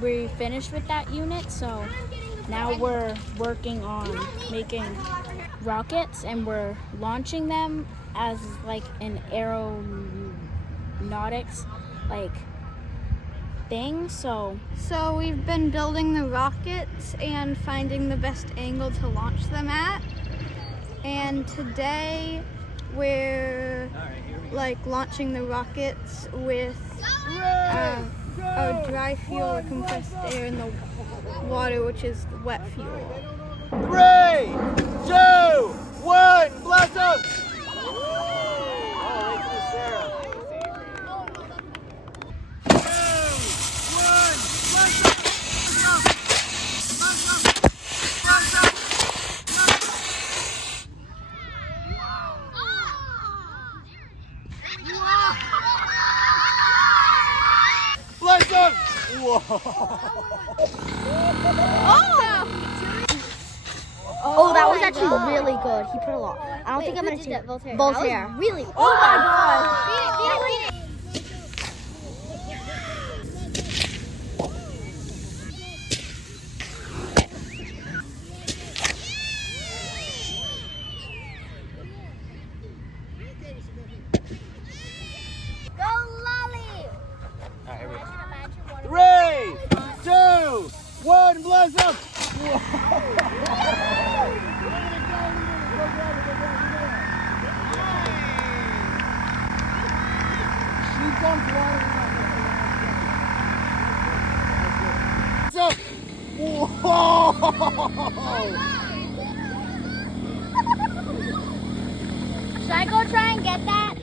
we finished with that unit, so now we're working on making rockets and we're launching them as like an aeronautics like thing. So we've been building the rockets and finding the best angle to launch them at. And today we're like launching the rockets with our dry fuel, or compressed air, in the water, which is wet fuel. 3, 2, 1, blast off! Blast off! Oh, that was actually really good. He put a lot. I don't think I'm gonna take Voltaire. Voltaire. That was really. Oh my god. Go, Lolly! 3, 2, 1, blast off! Whoa! should I go try and get that?